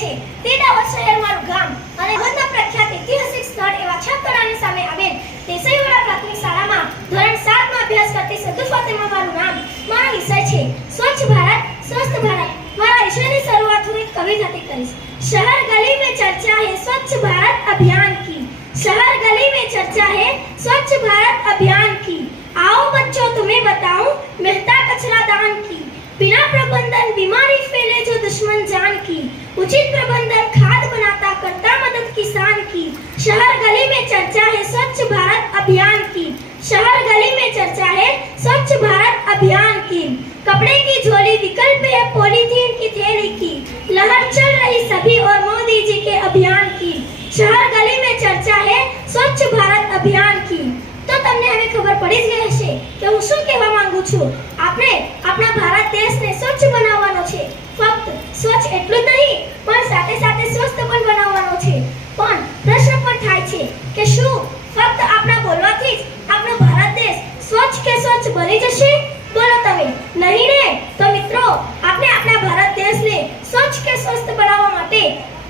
છે તેડાવર શહેર મારું ગામ અને ગોંડના પ્રખ્યાત ઐતિહાસિક સ્થળ એવા છાપરાની સામે આવેલ દેસાઈવાડા પ્રાથમિક શાળામાં ધોરણ 7 માં અભ્યાસ કરતી સદ્દુ ફાતિમા મારું નામ. મારો વિષય છે સ્વચ્છ ભારત સ્વસ્થ ભારત. મારા વિષયની શરૂઆત હું એક કવિતાથી કરીશ. शहर गली में चर्चा है स्वच्छ भारत अभियान की. शहर गली में चर्चा है स्वच्छ भारत अभियान की. आओ बच्चों तुम्हें बताऊं मेहता कचरा दान की. बिना प्रबंधन बीमारी फैले जो दुश्मन जान की. उचित प्रबंधन खाद बनाता करता मदद किसान की. शहर गली में चर्चा है स्वच्छ भारत अभियान की. शहर गली में चर्चा है स्वच्छ भारत अभियान की. कपड़े की झोली विकल्प है पॉलीथीन की थैली की. लहर चल रही सभी और मोदी जी के अभियान की. शहर गली में चर्चा है स्वच्छ भारत अभियान की. તો તમને હવે ખબર પડી જ ગઈ હશે કે હું શું કહેવા માંગુ છું. આપણે આપણા ભારત દેશને સ્વચ્છ બનાવવાનો છે. ફક્ત સ્વચ્છ એટલું જ નહીં પણ સાથે સાથે સ્વસ્થ પણ બનાવવાનો છે. પણ પ્રશ્ન પણ થાય છે કે શું ફક્ત આપણા બોલવાથી જ આપણો ભારત દેશ સ્વચ્છ કે સ્વચ્છ બની જશે? બોલો તમે. નહીં ને? તો મિત્રો આપણે આપણા ભારત દેશને સ્વચ્છ કે સ્વસ્થ બનાવવા માટે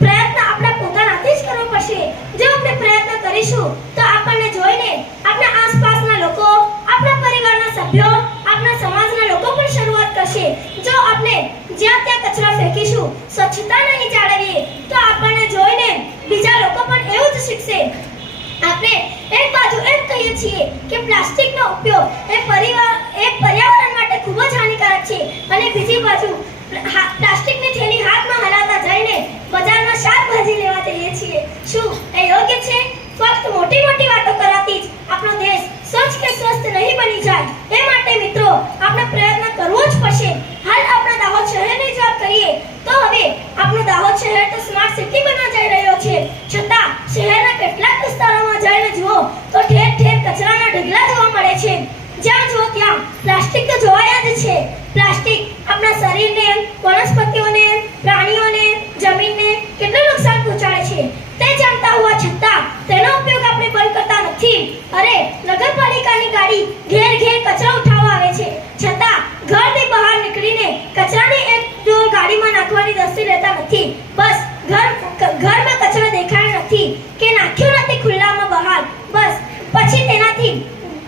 પ્રયત્ન આપણા પોતાનાથી જ કરવો પડશે. જો આપણે પ્રયત્ન કરીશું તો આપણને જોઈને આપણા આસપાસના લોકો, આપણા પરિવારના સભ્યો, આપણા સમાજના લોકો પણ શરૂઆત કરશે. જો આપણે જ્યાં ત્યાં કચરા ફેંકીશું, સ્વચ્છતા નહીં જાળવીએ તો આપણને જોઈને બીજા લોકો પણ એવું જ શીખશે. આપણે એક બાજુ એમ કહીએ છીએ કે પ્લાસ્ટિકનો ઉપયોગ એ પર્યાવરણ માટે ખૂબ જ હાનિકારક છે અને બીજી બાજુ પ્લાસ્ટિકની થેલી હાથમાં હલાવતા જઈને બજારમાં શાકભાજી લેવા જઈએ છીએ. શું એ યોગ્ય છે? ફક્ત મોટી મોટી વાતો કરવાથી જ આપણો દેશ સ્વચ્છ કે સ્વસ્થ નહીં બની જાય. એ માટે મિત્રો આપણે પ્રયત્ન કરવો જ પડશે. હાલ આપણા દાહોદ શહેરની જ વાત કરીએ તો હવે આપણું દાહોદ શહેર તો સ્માર્ટ સિટી બનવા જઈ રહ્યો છે. છતાં શહેરના કેટલાક વિસ્તારોમાં જઈને જુઓ તો ઠેર ઠેર કચરાના ઢગલા જોવા મળે છે. જ્યાં જુઓ ત્યાં પ્લાસ્ટિક તો જોવાયા જ છે. પ્લાસ્ટિક આપણા શરીરને, વનસ્પતિઓને, પ્રાણીઓને, જમીનને કેટલું નુકસાન પહોંચાડે છે તે જાણતા હોવા છતાં તેનો ઉપયોગ આપણે બંધ કરતા નથી. અરે નગરપાલિકાની ગાડી ઘેર ઘેર કચરો ઉઠાવવા આવે છે છતાં ઘરની બહાર નીકળીને કચરાની એક ડોલ ગાડીમાં નાખવાની દસ્તી લેતા નથી. બસ ઘરમાં કચરો દેખાય નથી કે નાખ્યો નથી ખુલ્લામાં બહાર. બસ પછી તેનાથી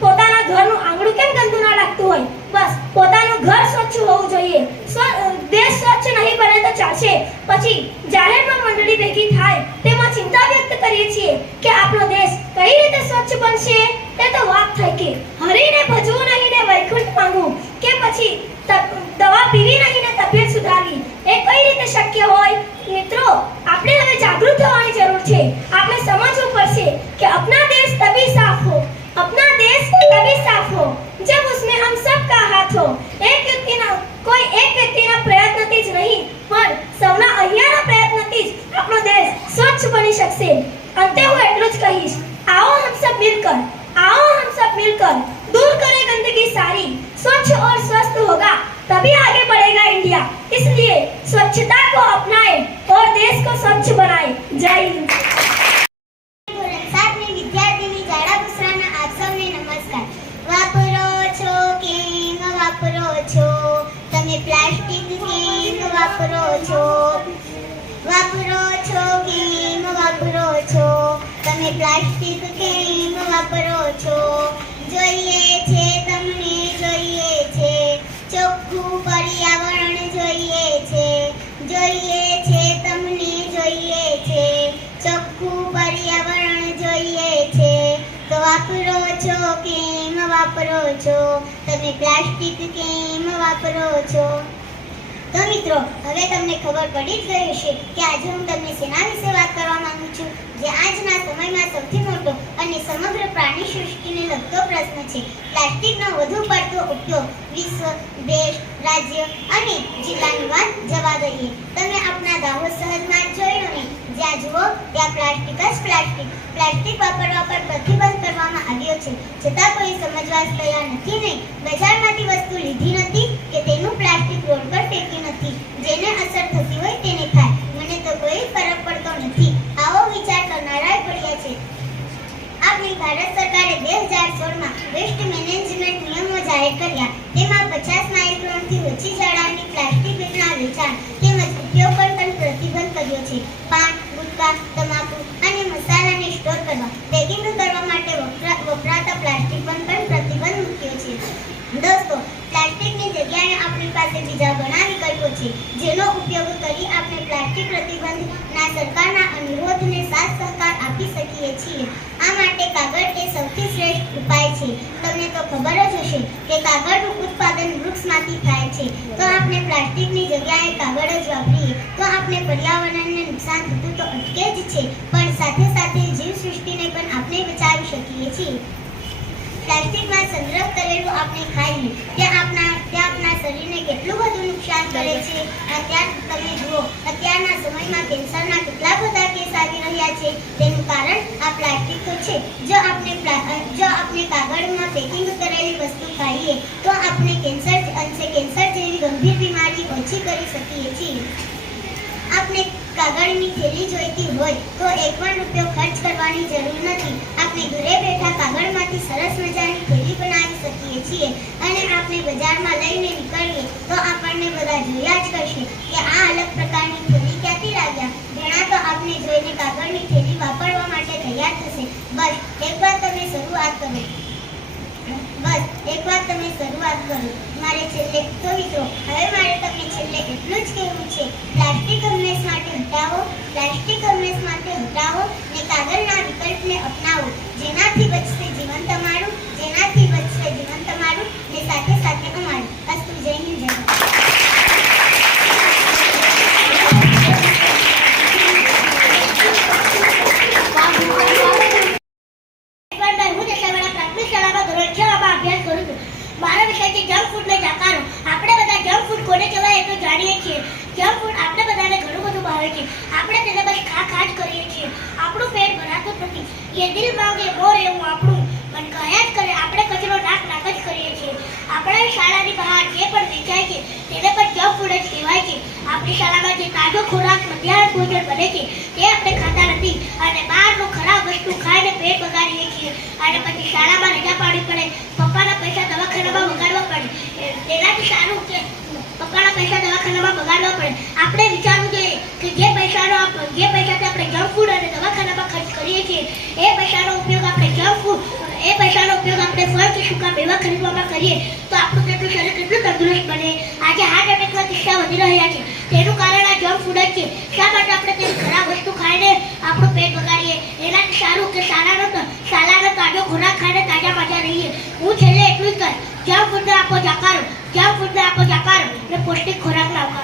પોતાના ઘરનું આંગણું કેમ ગંદુ ના લાગતું હોય. બસ પોતાનું ઘર સ્વચ્છ હોવું જોઈએ. દેશ સ્વચ્છ નહીં બને તો ચાલશે. પછી જાહેરમાં મંડળી ભેગી થાય તેમાં ચિંતા વ્યક્ત કરીએ છીએ કે આપણો દેશ કઈ રીતે સ્વચ્છ બનશે. તે તો વાત થઈ કે હરીને ભજવું નહીં ને વૈકુંઠ માંગવું કે પછી દવા પીવી નહીં ને તબિયત સુધારવી. એ કઈ રીતે શક્ય હોય? મિત્રો આપણે હવે જાગૃત થવાની જરૂર છે. આપણે સમજવું પડશે કે अपना देश तभी साफ हो, अपना देश तभी साफ हो जब उसमें हम सबका हाथ हो. કોઈ એક વ્યક્તિના પ્રયત્નથી જ નહીં પણ સૌના અહીંયાના પ્રયત્નથી જ આપણો દેશ સ્વચ્છ બની શકશે. અંતે હું એટલું જ કહીશ, आओ हम सब मिलकर दूर करें गंदगी सारी. स्वच्छ और स्वस्थ होगा तभी आगे बढ़ेगा इंडिया. इसलिए स्वच्छता को अपनाएं और देश को स्वच्छ बनाएं. जय हिंद. પ્લાસ્ટિક કેમ વાપરો છો? કેમ વાપરો છો? તમે પ્લાસ્ટિક કેમ વાપરો છો? જોઈએ છે તમને જોઈએ છે ચોખ્ખું પર્યાવરણ જોઈએ છે. જોઈએ છે તમને જોઈએ છે ચોખ્ખું પર્યાવરણ જોઈએ છે. તો વાપરો છો કેમ વાપરો છો? તમે પ્લાસ્ટિક કેમ વાપરો છો? તો મિત્રો હવે તમને ખબર પડી જ ગઈ હશે કે આજે હું તમને શેના વિશે વાત કરવા માંગુ છું જે આજના સમયમાં સૌથી મોટો અને સમગ્ર પ્રાણી સૃષ્ટિને લગતો પ્રશ્ન છે. પ્લાસ્ટિકનો વધુ પડતો ઉપયોગ વિશ્વ, દેશ, રાજ્ય અને જિલ્લાની વાત જવા દઈએ. તમે આપણા દાહોદ શહેરમાં જોયું ને, જ્યાં જુઓ ત્યાં પ્લાસ્ટિક જ પ્લાસ્ટિક. પ્લાસ્ટિક વાપરવા પર પ્રતિબંધ કરવામાં આવ્યો છે છતાં કોઈ સમજવા જ તૈયાર નથી. ને બજારમાંથી વસ્તુ લીધી નથી કે તેનું પ્લાસ્ટિક રોડ પર ફેંક્યું નથી. જેને અસર થતી હોય તેને થાય, મને તો કોઈ ફરક પડતો નથી. આવો વિચાર કરનારા પડ્યા છે. આપણી ભારત સરકારે 2016માં વેસ્ટ મેનેજમેન્ટ નિયમો જાહેર કર્યા. તેમાં 50 માઇક્રોનથી ઓછી જાડાની પ્લાસ્ટિકના વેચાણ તેમજ ઉપયોગ પર પણ પ્રતિબંધ કર્યો છે. છે, જેનો ઉપયોગ કરી આપણે પ્લાસ્ટિક પ્રતિબંધના સરકારના અનુરોધને સાથ સહકાર આપી શકીએ છીએ. આ માટે કાગળ એ સૌથી શ્રેષ્ઠ ઉપાય છે. તમને તો ખબર જ હશે કે કાગળનું ઉત્પાદન વૃક્ષમાંથી થાય છે. તો આપણે પ્લાસ્ટિકની જગ્યાએ કાગળ જ વાપરીએ તો આપણે પર્યાવરણને નુકસાન થતું તો અટકે જ છે, પણ સાથે સાથે જીવસૃષ્ટિને પણ આપણે બચાવી શકીએ છીએ. પ્લાસ્ટિકમાં સંગ્રહ કરેલું આપણે ખાઈએ ત્યાં આપણા શરીરને કેટલું બધું નુકસાન કરે છે. તમે જુઓ, અત્યારના સમયમાં કેન્સરના કેટલા બધા કેસ આવી રહ્યા છે. તેનું કારણ આ પ્લાસ્ટિક તો છે. જો આપણે કાગળમાં પેકિંગ કરેલી વસ્તુ ખાઈએ તો આપણે કેન્સર જેવી ગંભીર બીમારી ઓછી કરી શકીએ છીએ. આપણે કાગળની થેલી જોઈતી હોય તો એક પણ રૂપિયો ખર્ચ કરવાની જરૂર નથી. આપણે ઘરે બેઠા કાગળમાંથી સરસ મજાની થેલી બનાવી શકીએ છીએ અને આપણે બજારમાં લઈને નીકળીએ તો આપણને બધા જોયા જ કરશે કે આ અલગ પ્રકારની થેલી ક્યાંથી લાવ્યા. ઘણા તો આપણે જોઈને કાગળની થેલી વાપરવા માટે તૈયાર થશે. બસ એકવાર તમે શરૂઆત કરો. મારે છેલ્લે તો મિત્રો હવે મારે તમને છેલ્લે એટલું જ કહેવું છે, પ્લાસ્ટિક હંમેશ માટે હટાવો ને કાગળના વિકલ્પને અપનાવો. જેનાથી બચશે જીવન તમારું ને સાથે સાથે અમારું. અસ્તુ. જય હિન્દ, જય ભારત. હું દશાવાળા પ્રાથમિક શાળામાં ધોરણ 6 માં અભ્યાસ કરું છું. મારો વિષય છે જંક ફૂડ ને જાકારો. આપણે બધા જંક ફૂડ કોને કહેવાય એ તો જાણીએ છીએ. જંક ફૂડ આપણે બધાને ઘણું બધું ભાવે છે. આપણે તેને બસ ખા જ કરીએ છીએ. આપણું પેટ ભરાતું જ નથી. એ દિલ માંગે મોર એવું આપણું મન કહ્યા જ કરે. આપણે કચરો નાક જ કરીએ છીએ. આપણા શાળાની બહાર જે પણ વેચાય છે તેને પણ જંક ફૂડ જ કહેવાય છે. આપણી શાળામાં જે તાજો ખોરાક મધ્યાહન ભોજન બને છે તે આપણે ખાતા નથી અને બહારનું ખરાબ વસ્તુ ખાઈને પેટ બગાડીએ છીએ અને પછી શાળામાં રજા પાડવી પડે. પપ્પાના પૈસા દવાખાનામાં બગાડવા પડે. તેનાથી સારું કે પપ્પાના પૈસા દવાખાનામાં બગાડવા પડે. આપણે વિચારવું જોઈએ કે જે પૈસાથી આપણે જંક ફૂડ અને દવાખાનામાં ખર્ચ કરીએ છીએ એ પૈસાનો ઉપયોગ આપણે ફળ કે સૂકા મેવા ખરીદવામાં કરીએ તો આપણું શરીર કેટલું તંદુરસ્ત બને. આજે હાર્ટ એટેકના કિસ્સા વધી રહ્યા છે તેનું કારણ આ જંક ફૂડ જ છે. શા માટે આપણે તે ખરાબ વસ્તુ ખાઈને આપણું પેટ બગાડીએ? એનાથી સારું કે શાળાનો તાજો ખોરાક ખાઈને તાજા માજા રહીએ. હું છેલ્લે એટલું જ કહીશ, જંક ફૂડને આપો જાકારો ને પૌષ્ટિક ખોરાક લાવો.